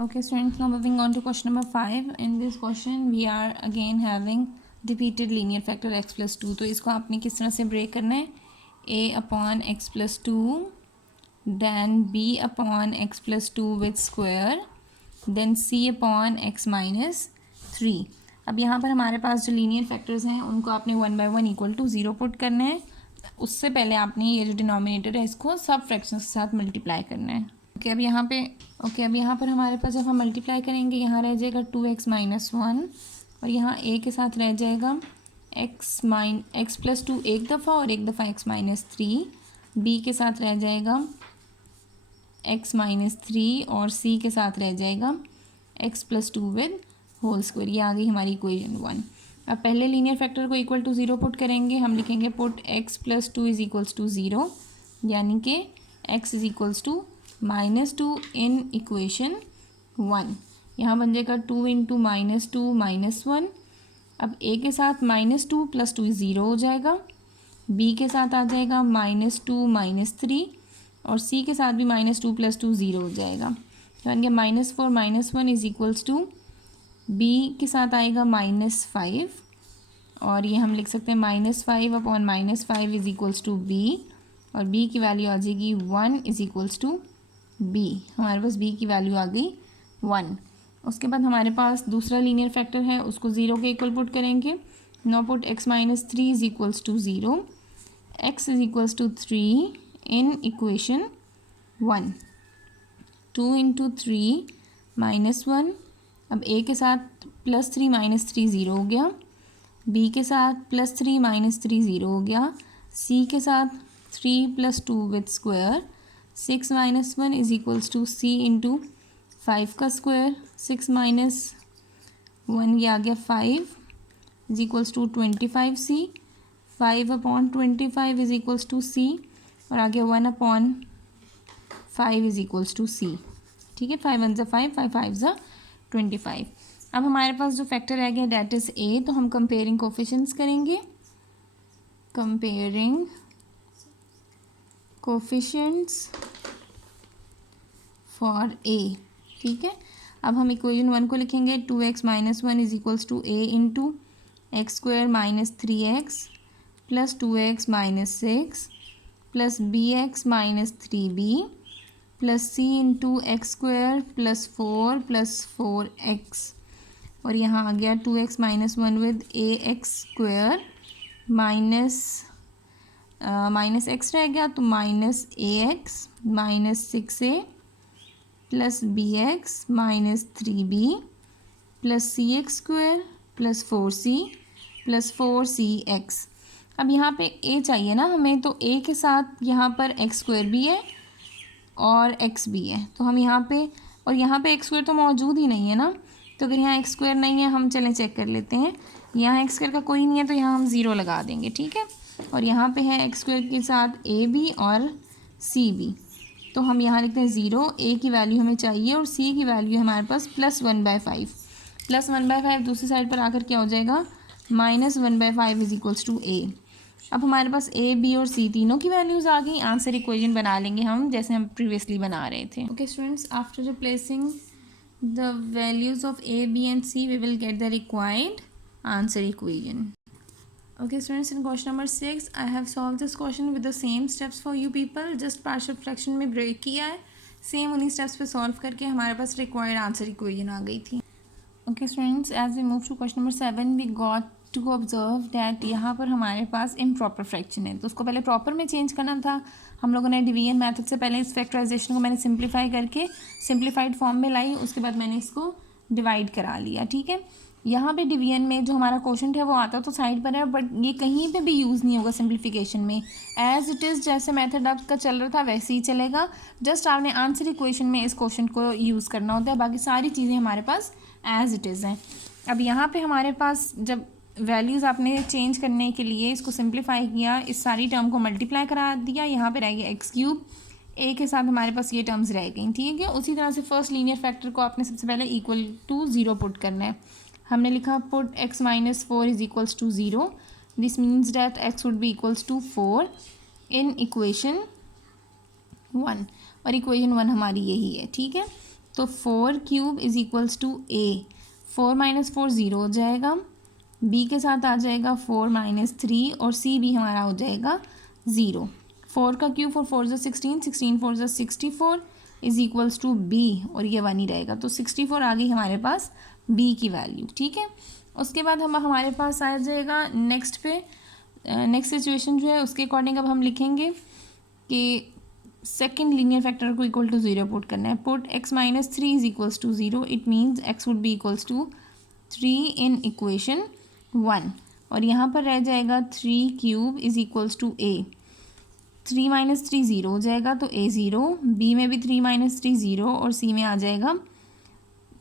Okay, students, now moving on to question number 5. In this question, we are again having repeated linear factor x plus 2. तो इसको आपने किस तरह से break करना है? a upon x plus 2, then b upon x plus 2 with square, then c upon x minus 3. अब यहाँ पर हमारे पास जो लीनियर फैक्टर्स हैं उनको आपने 1 by 1 इक्वल टू 0 पुट करना है. उससे पहले आपने ये जो डिनोमिनेटर है इसको सब फ्रैक्शंस के साथ मल्टीप्लाई करना है. अब यहाँ पर हमारे पास जब हम मल्टीप्लाई करेंगे यहाँ रह जाएगा 2x माइनस 1 और यहाँ a के साथ रह जाएगा x प्लस 2 एक दफ़ा और एक दफ़ा x माइनस 3. b के साथ रह जाएगा x माइनस 3 और c के साथ रह जाएगा x plus 2 with whole square. ये आ गई हमारी इक्वेशन 1. अब पहले लीनियर फैक्टर को इक्वल टू 0 पुट करेंगे. हम लिखेंगे put x plus 2 is equals to 0, यानी कि x is equals to -2 in equation 1. यहाँ बन जाएगा 2 इंटू -2 -1. अब a के साथ -2 प्लस 2 0 हो जाएगा. b के साथ आ जाएगा -2 -3 और c के साथ भी -2 प्लस 2 0 हो जाएगा. यानी कि -4 -1 इज इक्वल्स टू b के साथ आएगा -5 और ये हम लिख सकते हैं -5 upon -5 is equals to b और b की वैल्यू आ जाएगी 1 इज इक्वल्स टू b. हमारे पास b की वैल्यू आ गई 1. उसके बाद हमारे पास दूसरा लीनियर फैक्टर है, उसको 0 के इक्वल पुट करेंगे. Now put x minus 3 is equals to 0, x is equals to 3 in equation 1. 2 into 3 -1. अब a के साथ +3 -3 0 हो गया. b के साथ +3 -3 0 हो गया. c के साथ 3 + 2 with square. 6 - 1 is equals to c into 5 का स्क्वायर. 6 - 1 ये आ गया 5 is equals to 25c. 5 upon 25 is equals to c और आ गया 1 upon 5 is equals to c. ठीक है, 5 1 = 5, 5 5 = 25. अब हमारे पास जो फैक्टर रह गया डेट इज़ a, तो हम कंपेयरिंग कोफिशिएंट्स करेंगे. Comparing coefficients for a. ठीक है, अब हम इक्वेशन 1 को लिखेंगे 2x minus 1 is equals to a into x square minus 3x plus 2x minus 6 plus bx minus 3b plus c into x square plus 4 plus 4x और यहाँ आ गया 2x minus 1 with ax square minus x रह गया तो minus ax minus 6a plus bx minus 3b plus cx square plus 4c plus 4cx. अब यहाँ पे a चाहिए ना हमें, तो a के साथ यहाँ पर x स्क्वायर भी है और x भी है, तो हम यहाँ पे और यहाँ पे x स्क्वायर तो मौजूद ही नहीं है ना, तो अगर यहाँ x स्क्वायर नहीं है हम चलें चेक कर लेते हैं. यहाँ x स्क्वायर का कोई नहीं है तो यहाँ हम 0 लगा देंगे. ठीक है, और यहाँ पे है x स्क्वायर के साथ a भी और c भी, तो हम यहाँ लिखते हैं 0. a की वैल्यू हमें चाहिए और c की वैल्यू हमारे पास +1/5. +1/5 दूसरी साइड पर आकर क्या हो जाएगा, -1/5 इज इक्वल्स टू a. अब हमारे पास a, b और c तीनों की वैल्यूज़ आ गई. आंसर इक्वेशन बना लेंगे हम जैसे हम प्रीवियसली बना रहे थे. Okay students, after replacing the values of a, b and c we will get the required answer equation. Okay students, in question number 6 I have solved this question with the same steps for you people. just partial fraction में break किया है, same उन्हीं steps पे solve करके हमारे पास required answer equation आ गई थी. Okay students, as we move to question number 7 we got to observe that यहाँ पर हमारे पास improper fraction है, तो उसको पहले proper में change करना था. हम लोगों ने डिवीजन मेथड से पहले इस फैक्टराइजेशन को मैंने सिंप्लीफाई करके सिंप्लीफाइड फॉर्म में लाई, उसके बाद मैंने इसको डिवाइड करा लिया. ठीक है, यहाँ पे डिवीजन में जो हमारा क्वेश्चन है वो आता तो साइड पर है, बट ये कहीं पे भी यूज़ नहीं होगा सिंप्लीफिकेशन में. एज इट इज़ जैसे मेथड आपका चल रहा था वैसे ही चलेगा. जस्ट आपने आंसर इक्वेशन में इस क्वेश्चन को यूज़ करना होता है, बाकी सारी चीज़ें हमारे पास एज इट इज़ हैं. अब यहाँ पे हमारे पास जब वैल्यूज़ आपने चेंज करने के लिए इसको सिंप्लीफाई किया, इस सारी टर्म को मल्टीप्लाई करा दिया, यहाँ पर रह गया x3. a के साथ हमारे पास ये टर्म्स रह गई. ठीक है, उसी तरह से फर्स्ट लीनियर फैक्टर को आपने सबसे पहले इक्वल टू 0 पुट करना है. हमने लिखा put x minus 4 is equals to 0. This means that x would be equals to 4 in equation 1 और इक्वेशन 1 हमारी यही है. ठीक है, तो 4 cube is equals to A, 4 minus 4 zero हो जाएगा, बी के साथ आ जाएगा 4 माइनस 3 और सी भी हमारा हो जाएगा ज़ीरो। 4 का cube 4 4 16, 16 4 64 is equals to B और ये 1 ही रहेगा, तो 64 आ गई हमारे पास बी की वैल्यू। ठीक है, उसके बाद हमारे पास आ जाएगा नेक्स्ट पे, नेक्स्ट सिचुएशन जो है उसके अकॉर्डिंग अब हम लिखेंगे कि सेकेंड लीनियर फैक्टर को इक्वल टू ज़ीरो पुट करना है। Put x minus 3 is equals to zero, it means x would be equals to 3 in equation 1 और यहाँ पर रह जाएगा 3 cube is equals to a, 3 minus 3 zero हो जाएगा तो a ज़ीरो, b में भी 3 माइनस 3 ज़ीरो और c में आ जाएगा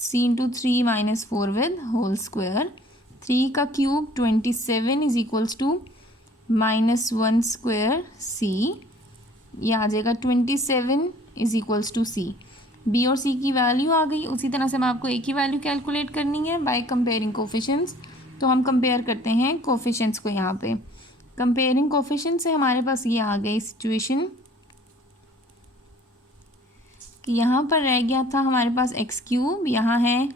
c into 3 minus 4 with whole square. 3 का cube 27 is equals to minus 1 square c, ये आ जाएगा 27 is equals to C. B और सी की वैल्यू आ गई। उसी तरह से हम आपको एक ही वैल्यू कैलकुलेट करनी है बाय कंपेयरिंग कोफिशिएंट्स। तो हम कंपेयर करते हैं कोफिशिएंट्स को। यहाँ पे कंपेयरिंग कोफिशिएंट से हमारे पास ये आ गई सिचुएशन कि यहाँ पर रह गया था हमारे पास एक्स क्यूब, यहाँ है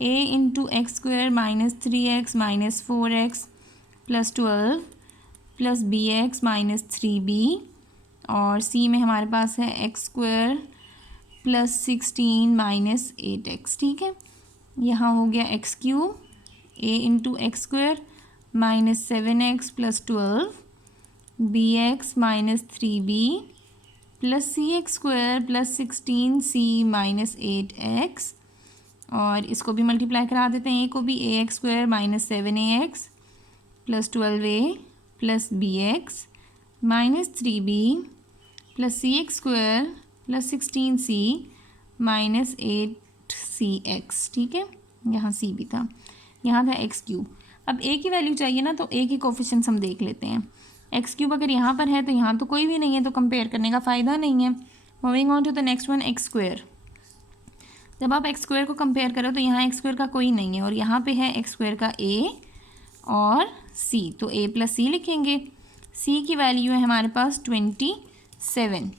a into x square minus 3x minus 4x plus 12 plus b x minus 3b और सी में हमारे पास है x square plus 16 minus 8x। ठीक है, यहाँ हो गया x cube a into x square minus 7x plus 12 b x minus 3b plus c x square plus 16c minus 8x और इसको भी मल्टीप्लाई करा देते हैं, ए को भी a x square minus 7ax plus 12a plus b x minus 3b plus c x square plus 16c minus 8cx। ठीक है, यहाँ c भी था, यहाँ था एक्स क्यूब। अब a की वैल्यू चाहिए ना, तो a के कोफिशिएंट्स हम देख लेते हैं। एक्स क्यूब अगर यहाँ पर है तो यहाँ तो कोई भी नहीं है, तो कंपेयर करने का फ़ायदा नहीं है। Moving on to the next one, X square. जब आप एक्स स्क्वायर को कंपेयर करो तो यहाँ एक्स स्क्वायर का कोई नहीं है और यहाँ पे है एक्स स्क्वायर का a और c, तो a प्लस c लिखेंगे। c की वैल्यू है हमारे पास 27।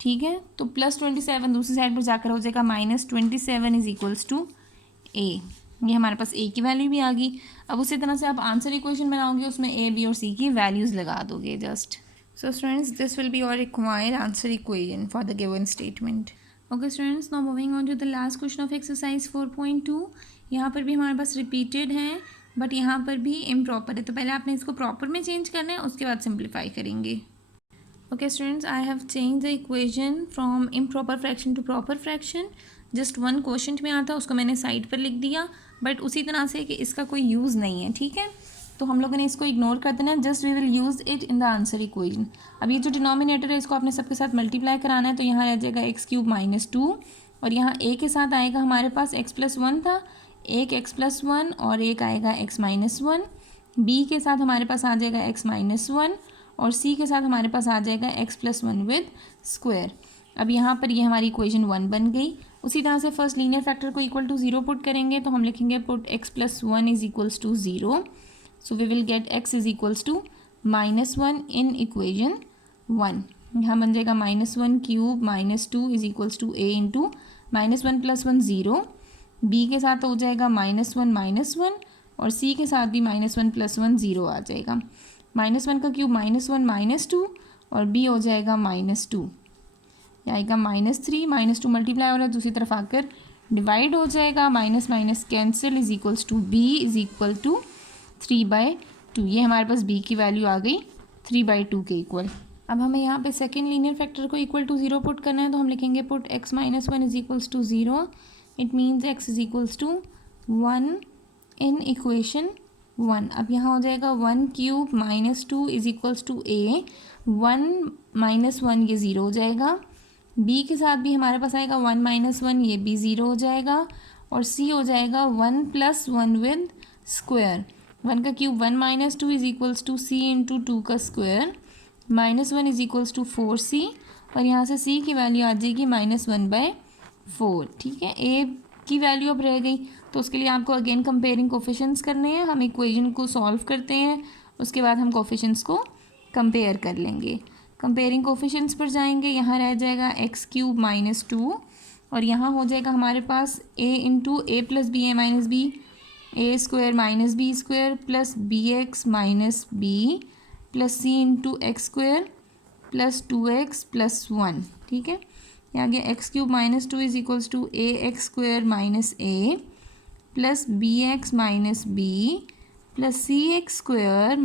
ठीक है, तो प्लस 27 दूसरी साइड पर जाकर हो जाएगा minus 27 is equals to a। ये हमारे पास a की वैल्यू भी आ गई। अब उसी तरह से आप आंसर इक्वेशन बनाओगे, उसमें a b और c की वैल्यूज़ लगा दोगे just. So students, this will be your required answer equation for the given statement. Okay students, now moving on to the last question of exercise 4.2। यहाँ पर भी हमारे पास रिपीटेड है बट यहाँ पर भी इम्प्रॉपर है, तो पहले आपने इसको प्रॉपर में चेंज करना है, उसके बाद सिंप्लीफाई करेंगे। Okay students, I have change the equation from improper fraction to proper fraction. Just one question में आता, उसको मैंने साइड पर लिख दिया, बट उसी तरह से कि इसका कोई यूज़ नहीं है। ठीक है, तो हम लोगों ने इसको इग्नोर कर देना, just we will use it in the answer equation. अब ये जो डिनोमिनेटर है इसको आपने सबके साथ मल्टीप्लाई कराना है, तो यहाँ रह जाएगा एक्स क्यूब माइनस 2 और यहाँ a के साथ आएगा हमारे पास x प्लस 1 था, एक x प्लस 1 और एक आएगा x माइनस 1। b के साथ हमारे पास आ जाएगा x माइनस 1 और c के साथ हमारे पास आ जाएगा x प्लस 1 विद स्क्वायर। अब यहाँ पर ये हमारी इक्वेशन 1 बन गई। उसी तरह से फर्स्ट लीनियर फैक्टर को इक्वल टू 0 पुट करेंगे, तो हम लिखेंगे put x plus 1 is equals to 0, so we will get x is equals to minus 1 in equation 1। यहाँ बन जाएगा minus 1 cube minus 2 is equals to a into minus 1 plus 1 0, b के साथ हो जाएगा माइनस 1 और c के साथ भी माइनस 1 प्लस 1 0 आ जाएगा। माइनस 1 का क्यूब माइनस 1 माइनस 2 और b हो जाएगा माइनस 2, आएगा माइनस 3, माइनस 2 मल्टीप्लाई हो रहा है दूसरी तरफ आकर डिवाइड हो जाएगा, minus minus cancel is equals to b is equal to 3/2। ये हमारे पास b की वैल्यू आ गई 3/2 के इक्वल। अब हमें यहाँ पे सेकेंड लीनियर फैक्टर को इक्वल टू 0 पुट करना है, तो हम लिखेंगे put x minus 1 is equals to 0, it means x is equals to 1 in equation 1। अब यहाँ हो जाएगा 1 cube minus 2 is equals to a, 1 minus 1 ये 0 हो जाएगा, b के साथ भी हमारे पास आएगा 1 माइनस 1, ये भी 0 हो जाएगा और c हो जाएगा 1 प्लस 1 विद स्क्वायर। 1 का cube 1 minus 2 is equals to c into 2 का square, minus 1 is equals to 4c और यहाँ से c की वैल्यू आ जाएगी माइनस 1/4। ठीक है, a की वैल्यू अब रह गई, तो उसके लिए आपको अगेन कंपेयरिंग कोफिशिएंट्स करने हैं। हम इक्वेशन को सॉल्व करते हैं, उसके बाद हम कोफिशिएंट्स को कंपेयर कर लेंगे। कंपेयरिंग कोफिशिएंट्स पर जाएंगे, यहाँ रह जाएगा एक्स क्यूब माइनस 2 और यहाँ हो जाएगा हमारे पास a into a plus b a minus b, a square minus b square plus b x minus b plus c into x square plus 2x plus 1। ठीक है, ये आ गया x cube minus 2 is equals to a x square minus a plus b x minus b plus c x square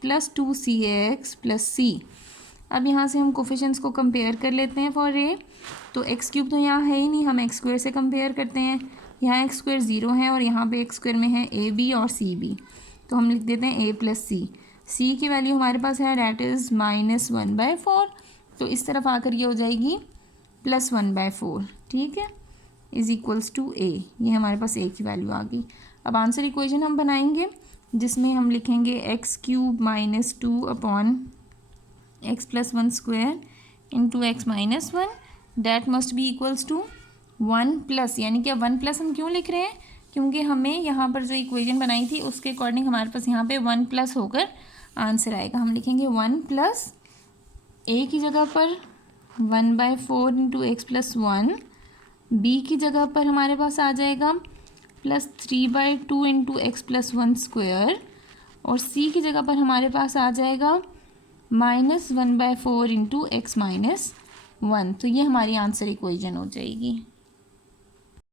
plus 2cx plus c. अब यहाँ से हम coefficients को कंपेयर कर लेते हैं फॉर ए। तो एक्स क्यूब तो यहाँ है ही नहीं, हम एक्स स्क्वायर से कंपेयर करते हैं। यहाँ एक्स स्क्वायर 0 है और यहाँ पे एक्स स्क्वायर में है ए बी और सी बी, तो हम लिख देते हैं ए प्लस सी। सी की वैल्यू हमारे पास है डैट इज़ -1/4, तो इस तरफ आकर ये हो जाएगी +1/4। ठीक है, इज़ इक्वल्स टू ए। ये हमारे पास ए की वैल्यू आ गई। अब आंसर इक्वेशन हम बनाएंगे जिसमें हम लिखेंगे X cube minus 2 upon X plus 1 square into X minus 1 that must be equals to 1 plus, यानी कि 1 प्लस हम क्यों लिख रहे हैं, क्योंकि हमें यहाँ पर जो इक्वेशन बनाई थी उसके अकॉर्डिंग हमारे पास यहाँ पे 1 प्लस होकर आंसर आएगा। हम लिखेंगे 1 प्लस ए की जगह पर 1/4 इंटू एक्स प्लस 1, बी की जगह पर हमारे पास आ जाएगा +3/2 इंटू एक्स प्लस 1 स्क्वायर, और सी की जगह पर हमारे पास आ जाएगा -1/4 इंटू एक्स माइनस 1। तो ये हमारी आंसर इक्वेशन हो जाएगी।